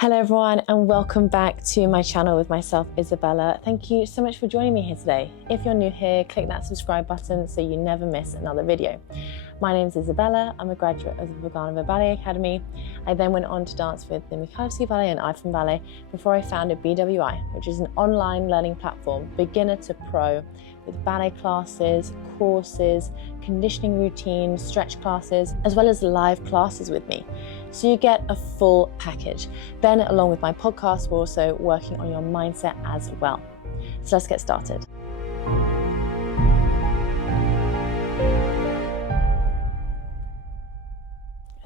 Hello everyone and welcome back to my channel with myself, Isabella. Thank you so much for joining me here today. If you're new here, click that subscribe button so you never miss another video. My name is Isabella. I'm a graduate of the Vaganova Ballet Academy. I then went on to dance with the Stylistically Ballet and from Ballet before I founded BWI, which is an online learning platform, beginner to pro, with ballet classes, courses, conditioning routines, stretch classes, as well as live classes with me. So you get a full package. Then along with my podcast, we're also working on your mindset as well. So let's get started.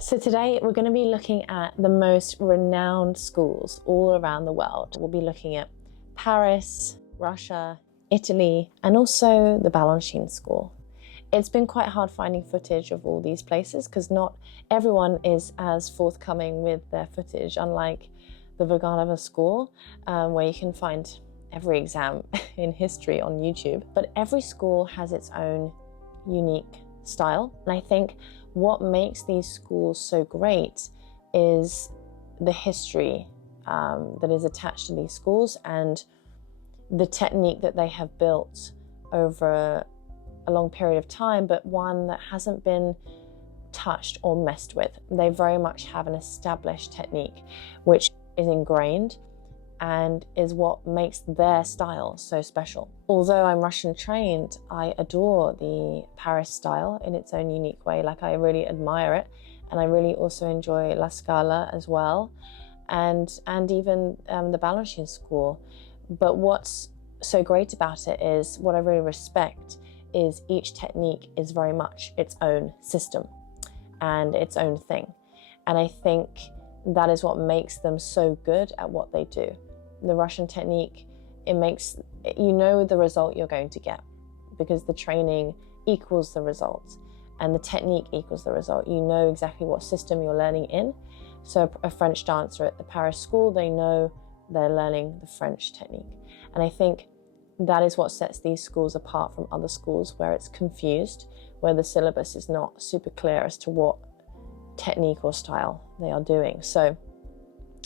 So today we're going to be looking at the most renowned schools all around the world. We'll be looking at Paris, Russia, Italy, and also the Balanchine school. It's been quite hard finding footage of all these places because not everyone is as forthcoming with their footage, unlike the Vaganova school, where you can find every exam in history on YouTube. But every school has its own unique style. And I think what makes these schools so great is the history that is attached to these schools and the technique that they have built over a long period of time, but one that hasn't been touched or messed with. They very much have an established technique which is ingrained and is what makes their style so special. Although I'm Russian trained, I adore the Paris style in its own unique way. Like, I really admire it, and I really also enjoy La Scala as well, and even the Balanchine school. But what's so great about it is, what I really respect is each technique is very much its own system and its own thing. And I think that is what makes them so good at what they do. The Russian technique, it makes, you know the result you're going to get because the training equals the result and the technique equals the result. You know exactly what system you're learning in. So a French dancer at the Paris school, they know they're learning the French technique. And I think that is what sets these schools apart from other schools where it's confused, where the syllabus is not super clear as to what technique or style they are doing. So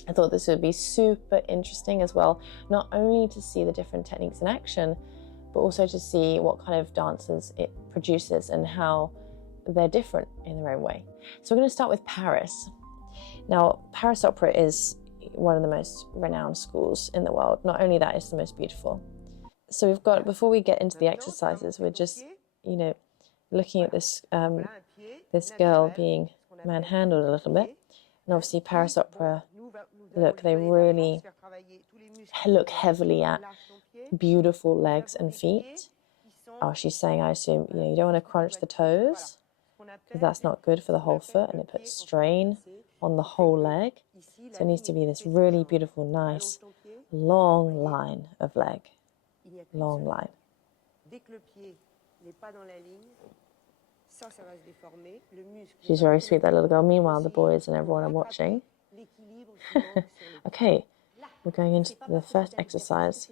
I thought this would be super interesting as well, not only to see the different techniques in action, but also to see what kind of dancers it produces and how they're different in their own way. So we're going to start with Paris. Now, Paris Opera is one of the most renowned schools in the world. Not only that, it's the most beautiful. So we've got, before we get into the exercises, we're just, looking at this this girl being manhandled a little bit. And obviously Paris Opera, look, they really look heavily at beautiful legs and feet. Oh, she's saying, I assume, you don't want to crunch the toes because that's not good for the whole foot and it puts strain on the whole leg. So it needs to be this really beautiful, nice, long line of leg. Long line. She's very sweet, that little girl. Meanwhile, the boys and everyone are watching. Okay, we're going into the first exercise.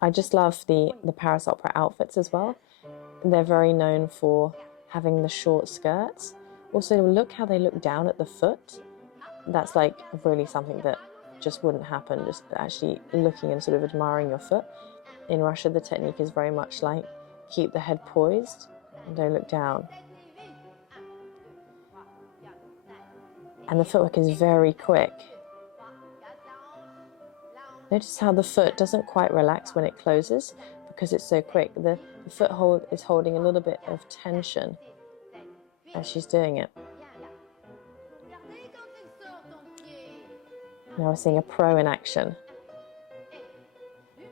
I just love the Paris Opera outfits as well. They're very known for having the short skirts. Also, look how they look down at the foot. That's like really something that just wouldn't happen, just actually looking and sort of admiring your foot. In Russia, the technique is very much like keep the head poised and don't look down. And the footwork is very quick. Notice how the foot doesn't quite relax when it closes because it's so quick. The foot hold is holding a little bit of tension as she's doing it. Now we're seeing a pro in action.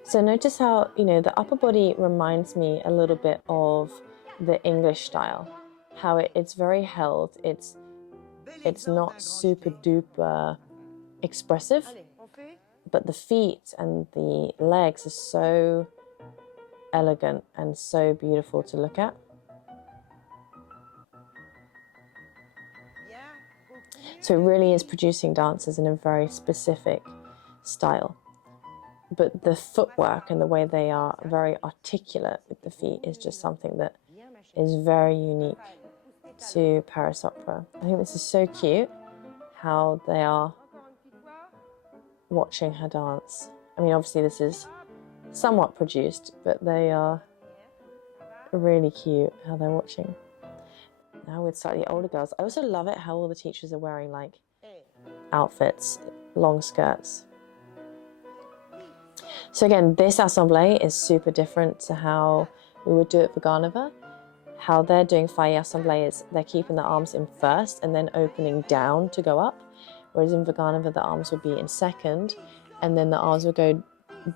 So notice how, the upper body reminds me a little bit of the English style. How it's very held, it's not super duper expressive, but the feet and the legs are so elegant and so beautiful to look at. So it really is producing dancers in a very specific style. But the footwork and the way they are very articulate with the feet is just something that is very unique to Paris Opera. I think this is so cute, how they are watching her dance. I mean, obviously this is somewhat produced, but they are really cute how they're watching. Now with slightly older girls, I also love it how all the teachers are wearing like outfits, long skirts. So again, this assemblée is super different to how we would do it for Vaganova. How they're doing faille assemblée is they're keeping the arms in first and then opening down to go up. Whereas in Vaganova, the arms would be in second and then the arms would go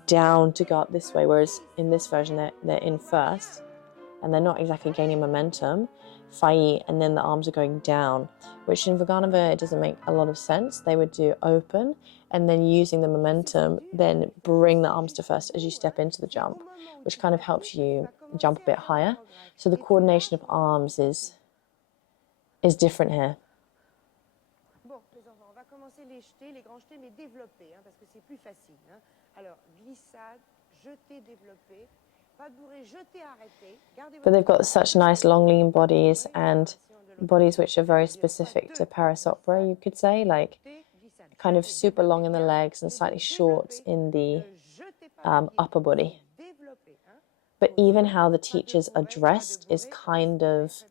down to go up this way. Whereas in this version, they're in first and they're not exactly gaining momentum, faille, and then the arms are going down, which in Vaganova, it doesn't make a lot of sense. They would do open and then using the momentum, then bring the arms to first as you step into the jump, which kind of helps you jump a bit higher. So the coordination of arms is different here. Bon, les enfants, on va commencer les jetés, les grands jetés, mais développés, parce que c'est plus facile. Alors, glissade, jeté, développé. But they've got such nice long lean bodies and bodies which are very specific to Paris Opera, you could say, like kind of super long in the legs and slightly short in the upper body. But even how the teachers are dressed is kind of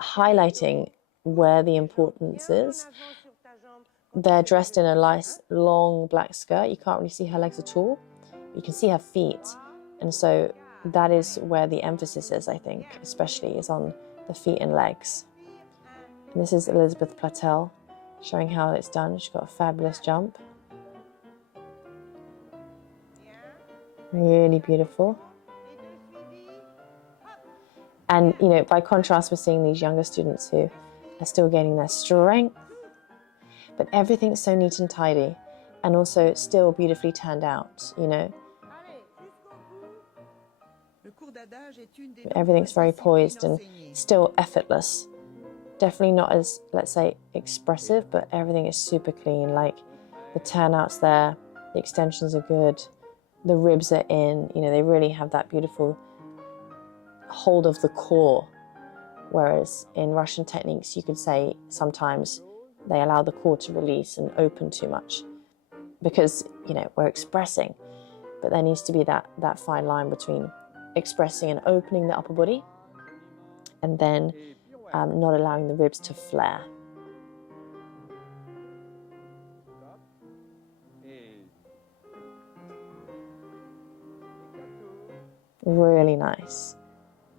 highlighting where the importance is. They're dressed in a nice long black skirt. You can't really see her legs at all. You can see her feet, and so that is where the emphasis is, I think, especially is on the feet and legs. And this is Elizabeth Platel showing how it's done. She's got a fabulous jump. Really beautiful. And, you know, by contrast, we're seeing these younger students who are still gaining their strength, but everything's so neat and tidy. And also still beautifully turned out, you know. Everything's very poised and still effortless. Definitely not as, let's say, expressive, but everything is super clean. Like the turnout's there, the extensions are good, the ribs are in, you know, they really have that beautiful hold of the core. Whereas in Russian techniques, you could say sometimes they allow the core to release and open too much. Because, you know, we're expressing, but there needs to be that fine line between expressing and opening the upper body and then not allowing the ribs to flare. Really nice.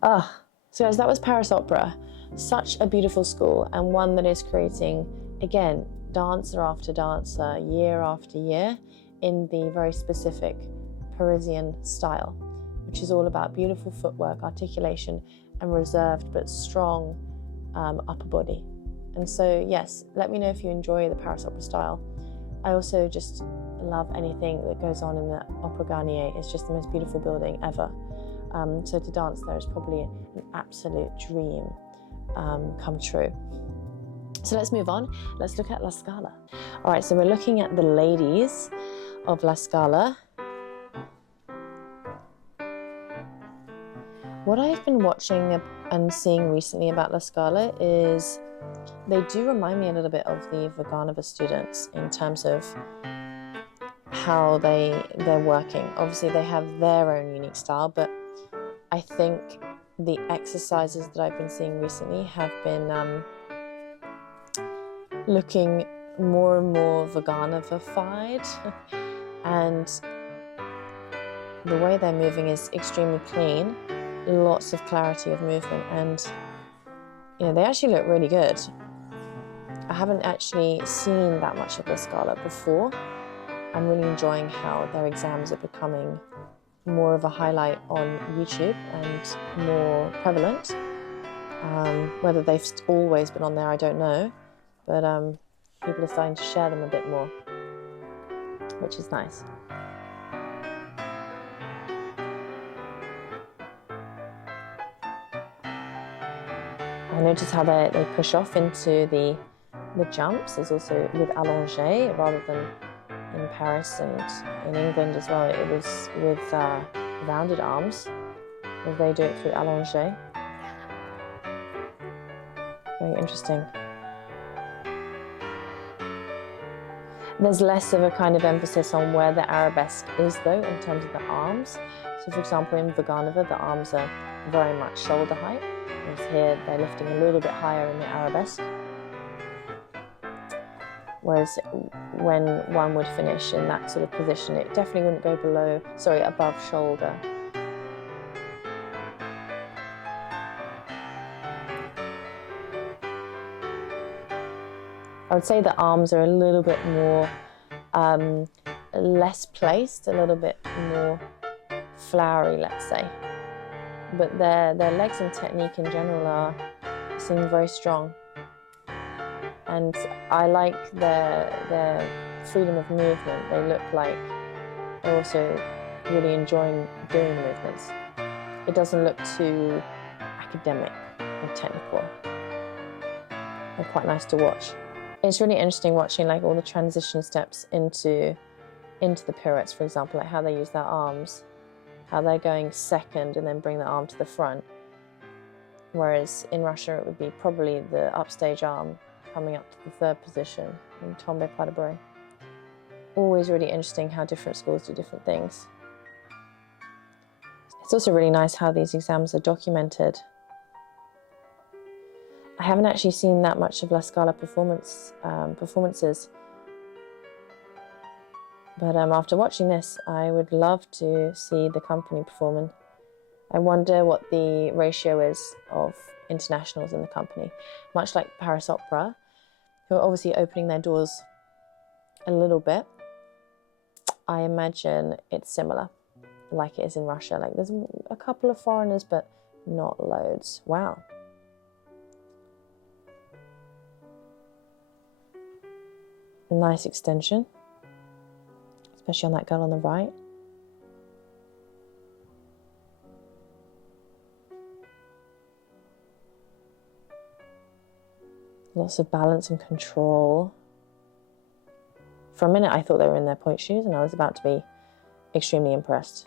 So guys, that was Paris Opera. Such a beautiful school, and one that is creating, again, dancer after dancer, year after year, in the very specific Parisian style, which is all about beautiful footwork, articulation, and reserved but strong upper body. And so, yes, let me know if you enjoy the Paris Opera style. I also just love anything that goes on in the Opera Garnier. It's just the most beautiful building ever. So to dance there is probably an absolute dream come true. So let's move on. Let's look at La Scala. All right, so we're looking at the ladies of La Scala. What I've been watching and seeing recently about La Scala is they do remind me a little bit of the Vaganova students in terms of how they're working. Obviously, they have their own unique style, but I think the exercises that I've been seeing recently have been looking more and more Vaganova-fied, and the way they're moving is extremely clean, lots of clarity of movement, and you know, they actually look really good. I haven't actually seen that much of La Scala before. I'm really enjoying how their exams are becoming more of a highlight on YouTube and more prevalent. Whether they've always been on there, I don't know, but people are starting to share them a bit more, which is nice. I notice how they push off into the jumps. There's also with allongé rather than in Paris and in England as well. It was with rounded arms, where they do it through allongé. Very interesting. There's less of a kind of emphasis on where the arabesque is, though, in terms of the arms. So, for example, in Vaganova, the arms are very much shoulder height. Whereas here, they're lifting a little bit higher in the arabesque. Whereas when one would finish in that sort of position, it definitely wouldn't go above shoulder. I would say the arms are a little bit more less placed, a little bit more flowery, let's say. But their legs and technique in general seem very strong. And I like their freedom of movement. They look like they're also really enjoying doing the movements. It doesn't look too academic or technical. They're quite nice to watch. It's really interesting watching like all the transition steps into the pirouettes, for example, like how they use their arms, how they're going second and then bring the arm to the front. Whereas in Russia, it would be probably the upstage arm coming up to the third position in tombe pas de bras. Always really interesting how different schools do different things. It's also really nice how these exams are documented. I haven't actually seen that much of La Scala performances, but after watching this, I would love to see the company performing. I wonder what the ratio is of internationals in the company, much like Paris Opera, who are obviously opening their doors a little bit. I imagine it's similar, like it is in Russia. Like there's a couple of foreigners, but not loads. Wow. Nice extension, especially on that girl on the right. Lots of balance and control. For a minute I thought they were in their point shoes and I was about to be extremely impressed.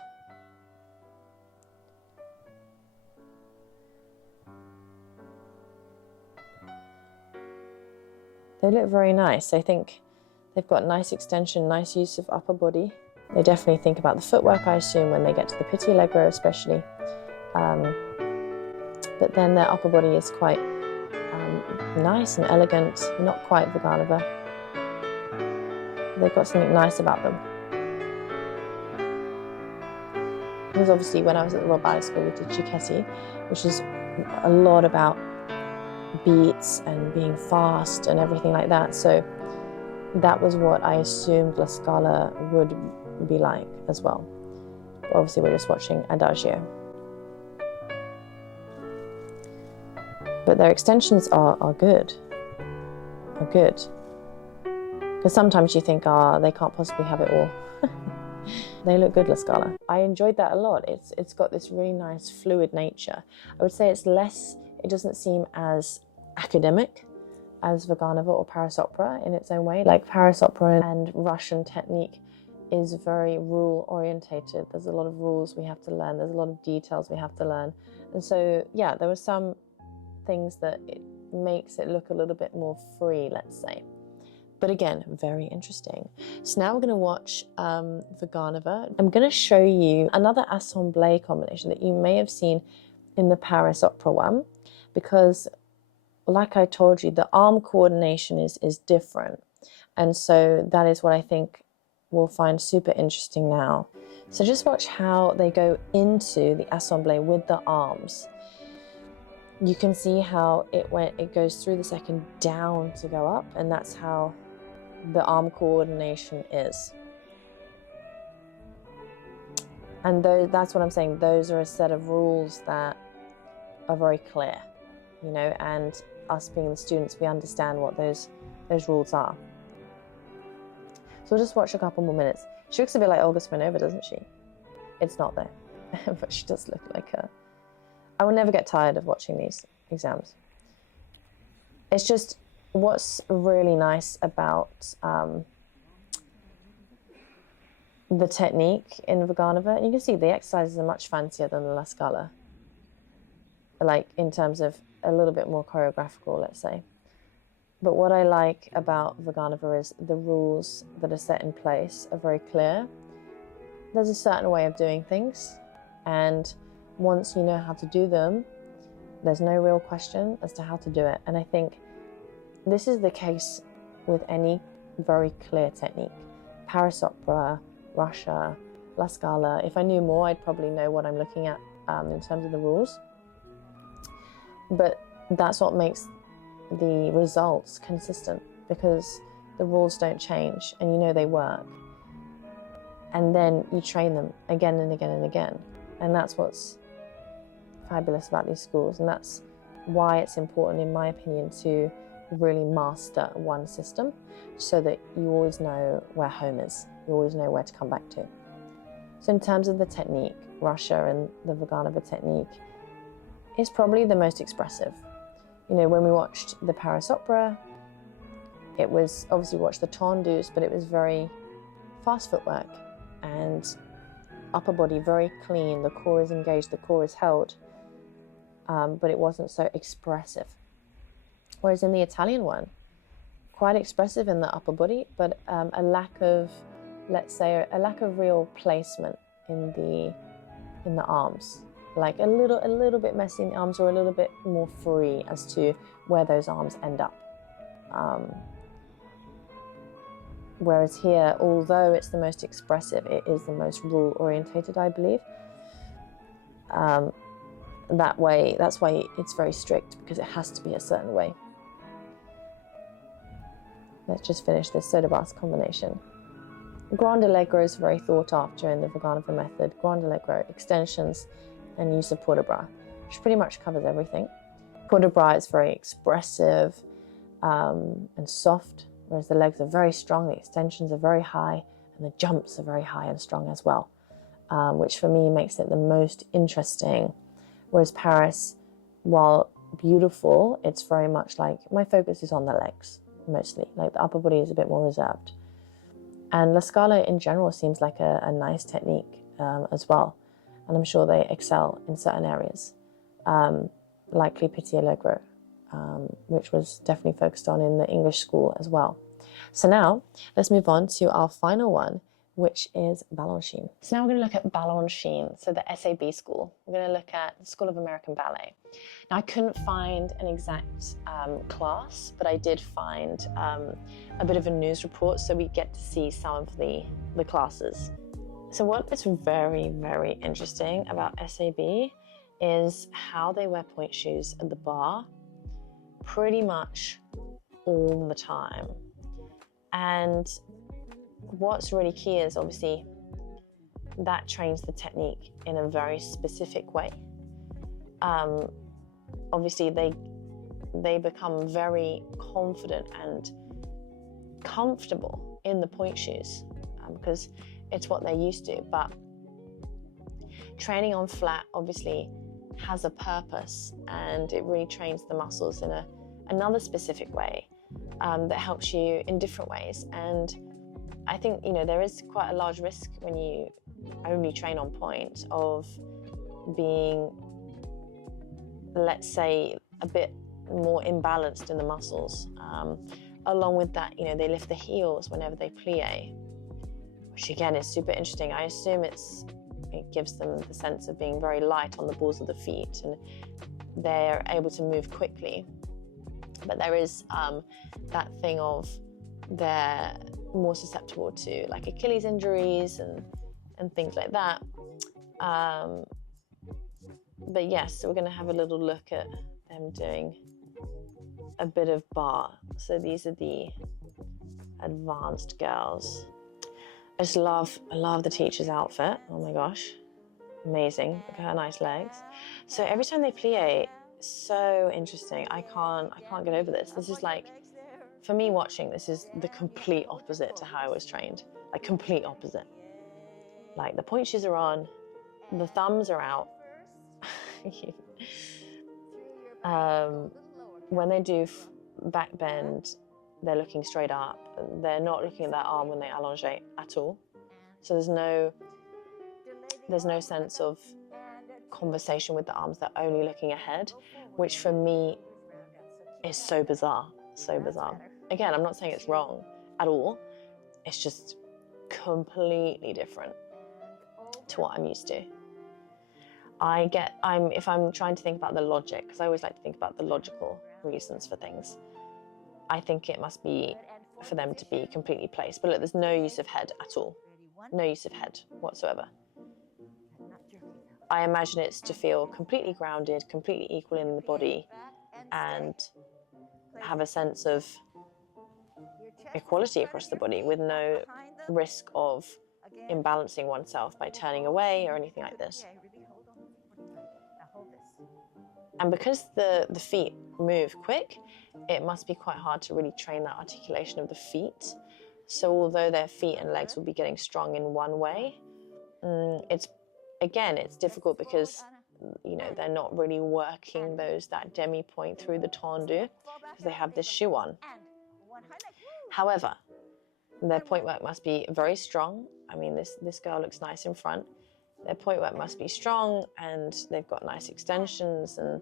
They look very nice. I think they've got nice extension, nice use of upper body. They definitely think about the footwork, I assume, when they get to the pitti allegro especially. But then their upper body is quite nice and elegant, not quite Vaganova. They've got something nice about them. Because obviously when I was at the Royal Ballet School we did Cicchetti, which is a lot about beats and being fast and everything like that. So that was what I assumed La Scala would be like as well. But obviously we're just watching Adagio. But their extensions are good. Are good. Because sometimes you think, they can't possibly have it all. They look good, La Scala. I enjoyed that a lot. It's got this really nice fluid nature. I would say it doesn't seem as academic as Vaganova or Paris Opera in its own way. Like Paris Opera and Russian technique is very rule orientated. There's a lot of rules we have to learn. There's a lot of details we have to learn. And so, yeah, there were some things that it makes it look a little bit more free, let's say. But again, very interesting. So now we're going to watch Vaganova. I'm going to show you another assemblée combination that you may have seen in the Paris Opera one, because like I told you, the arm coordination is different. And so that is what I think we'll find super interesting now. So just watch how they go into the assemblée with the arms. You can see how it goes through the second down to go up, and that's how the arm coordination is. And that's what I'm saying. Those are a set of rules that are very clear, and us being the students, we understand what those rules are. So we'll just watch a couple more minutes. She looks a bit like Olga Smirnova, doesn't she? It's not though, but she does look like her. I will never get tired of watching these exams. It's just what's really nice about the technique in Vaganova. You can see the exercises are much fancier than the La Scala. Like in terms of a little bit more choreographical, let's say. But what I like about Vaganova is the rules that are set in place are very clear. There's a certain way of doing things, and once you know how to do them, there's no real question as to how to do it. And I think this is the case with any very clear technique. Paris Opera, Russia, La Scala. If I knew more, I'd probably know what I'm looking at in terms of the rules. But that's what makes the results consistent, because the rules don't change and you know they work. And then you train them again and again and again. And that's what's fabulous about these schools. And that's why it's important, in my opinion, to really master one system so that you always know where home is. You always know where to come back to. So in terms of the technique, Russia and the Vaganova technique is probably the most expressive. You know, when we watched the Paris Opera, it was, obviously we watched the tendus, but it was very fast footwork and upper body very clean. The core is engaged, the core is held, but it wasn't so expressive. Whereas in the Italian one, quite expressive in the upper body, but a lack of, let's say, a lack of real placement in the arms. Like a little bit messy in the arms, or a little bit more free as to where those arms end up. Whereas here, although it's the most expressive, it is the most rule orientated, I believe. That's why it's very strict, because it has to be a certain way. Let's just finish this soda bass combination. Grand Allegro is very thought after in the Vaganova method. Grand Allegro, extensions, and use of port de bras, which pretty much covers everything. Port de bras is very expressive and soft, whereas the legs are very strong, the extensions are very high, and the jumps are very high and strong as well, which for me makes it the most interesting. Whereas Paris, while beautiful, it's very much like, my focus is on the legs, mostly. Like the upper body is a bit more reserved. And La Scala in general seems like a nice technique as well. And I'm sure they excel in certain areas, like Petit Allegro, which was definitely focused on in the English school as well. So now let's move on to our final one, which is Balanchine. So now we're going to look at Balanchine, so the SAB school. We're going to look at the School of American Ballet. Now, I couldn't find an exact class, but I did find a bit of a news report, so we get to see some of the classes. So what is very, very interesting about SAB is how they wear point shoes at the bar pretty much all the time. And what's really key is obviously that trains the technique in a very specific way. Obviously they become very confident and comfortable in the point shoes because it's what they're used to. But training on flat obviously has a purpose, and it really trains the muscles in another specific way that helps you in different ways. And I think, you know, there is quite a large risk when you only train on point of being, let's say, a bit more imbalanced in the muscles. Along with that, you know, they lift the heels whenever they plie, which again is super interesting. I assume it gives them the sense of being very light on the balls of the feet, and they're able to move quickly. But there is that thing of they're more susceptible to like Achilles injuries and things like that. But yes, so we're going to have a little look at them doing a bit of bar. So these are the advanced girls. I love the teacher's outfit. Oh my gosh, amazing. Look at her nice legs. So every time they plie, so interesting. I can't get over this. This is like, for me watching, this is the complete opposite to how I was trained. Like complete opposite. Like the point shoes are on, the thumbs are out. When they do back bend, they're looking straight up. They're not looking at that arm when they allonge at all. So there's no sense of conversation with the arms. They're only looking ahead. which for me is so bizarre, so bizarre. Again, I'm not saying it's wrong at all. It's just completely different to what I'm used to. If I'm trying to think about the logic, because I always like to think about the logical reasons for things, I think it must be for them to be completely placed. But look, there's no use of head at all. No use of head whatsoever. I imagine it's to feel completely grounded, completely equal in the body, and have a sense of equality across the body with no risk of imbalancing oneself by turning away or anything like this. And because the feet move quick, it must be quite hard to really train that articulation of the feet. So although their feet and legs will be getting strong in one way, it's difficult because they're not really working that demi point through the tendu because they have this shoe on. However, their point work must be very strong. I mean, this girl looks nice in front. Their point work must be strong, and they've got nice extensions, and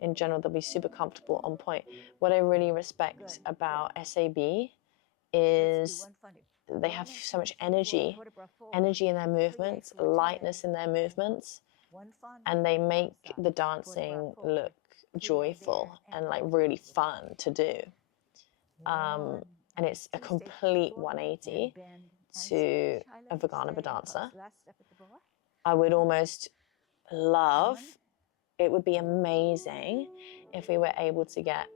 in general they'll be super comfortable on point. What I really respect about SAB is they have so much energy in their movements, lightness in their movements, and they make the dancing look joyful and like really fun to do. And it's a complete 180 to a Vaganova dancer. I would almost love, it would be amazing if we were able to get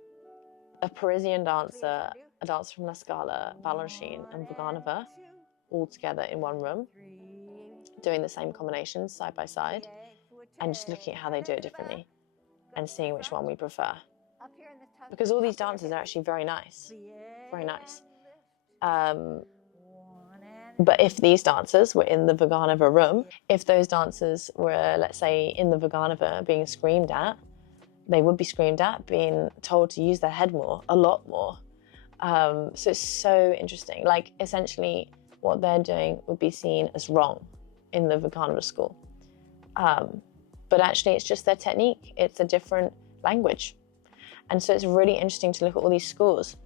a Parisian dancer, a dancer from La Scala, Balanchine and Vaganova all together in one room, doing the same combinations side by side, and just looking at how they do it differently and seeing which one we prefer. Because all these dancers are actually very nice, very nice. But if these dancers were in the Vaganova room, if those dancers were, let's say, in the Vaganova being screamed at, they would be screamed at, being told to use their head more, a lot more. So it's so interesting. Like, essentially, what they're doing would be seen as wrong in the Vaganova school. But actually, it's just their technique. It's a different language. And so it's really interesting to look at all these schools.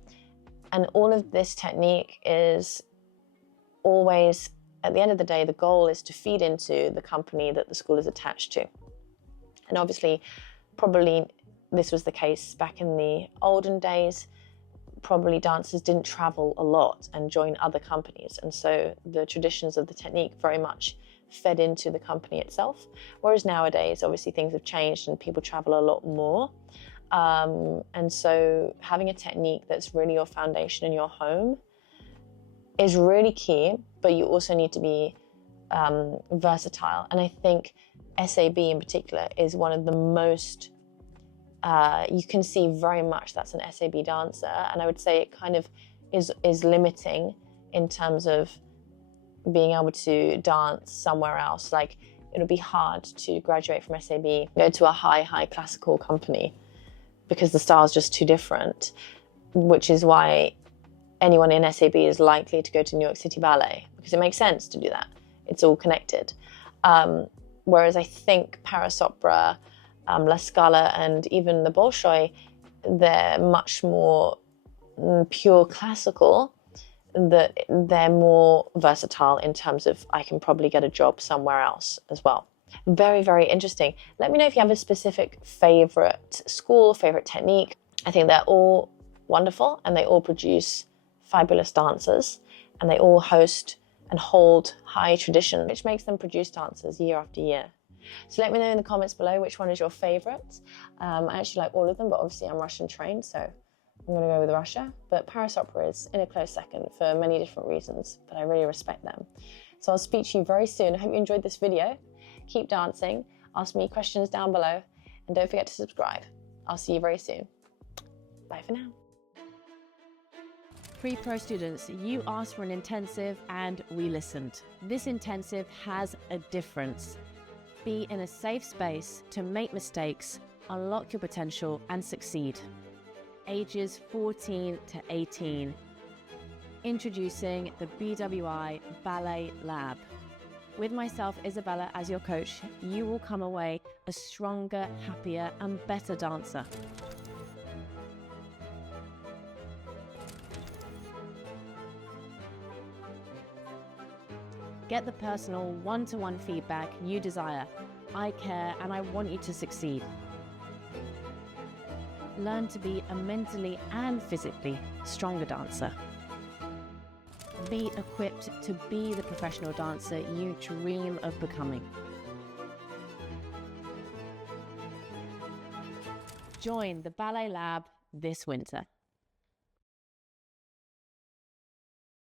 And all of this technique is always, at the end of the day, the goal is to feed into the company that the school is attached to. And obviously, probably this was the case back in the olden days. Probably dancers didn't travel a lot and join other companies. And so the traditions of the technique very much fed into the company itself. Whereas nowadays, obviously things have changed and people travel a lot more. And so having a technique that's really your foundation in your home is really key, but you also need to be versatile. And I think SAB in particular is one of the most, you can see very much that's an SAB dancer. And I would say it kind of is limiting in terms of being able to dance somewhere else. Like, it'll be hard to graduate from SAB, go to a high classical company, because the style is just too different, which is why anyone in SAB is likely to go to New York City Ballet, because it makes sense to do that. It's all connected. Whereas I think Paris Opera, La Scala, and even the Bolshoi, they're much more pure classical, that they're more versatile in terms of I can probably get a job somewhere else as well. Very, very interesting. Let me know if you have a specific favorite school, favorite technique. I think they're all wonderful and they all produce fabulous dancers, and they all host and hold high tradition, which makes them produce dancers year after year. So let me know in the comments below which one is your favorite. I actually like all of them, but obviously I'm Russian trained, so I'm going to go with Russia. But Paris Opera is in a close second for many different reasons, but I really respect them. So I'll speak to you very soon. I hope you enjoyed this video. Keep dancing, ask me questions down below, and don't forget to subscribe. I'll see you very soon. Bye for now. Pre-pro students, you asked for an intensive and we listened. This intensive has a difference. Be in a safe space to make mistakes, unlock your potential and succeed. Ages 14 to 18. Introducing the BWI Ballet Lab. With myself, Isabella, as your coach, you will come away a stronger, happier, and better dancer. Get the personal, one-to-one feedback you desire. I care and I want you to succeed. Learn to be a mentally and physically stronger dancer. Be equipped to be the professional dancer you dream of becoming. Join the Ballet Lab this winter.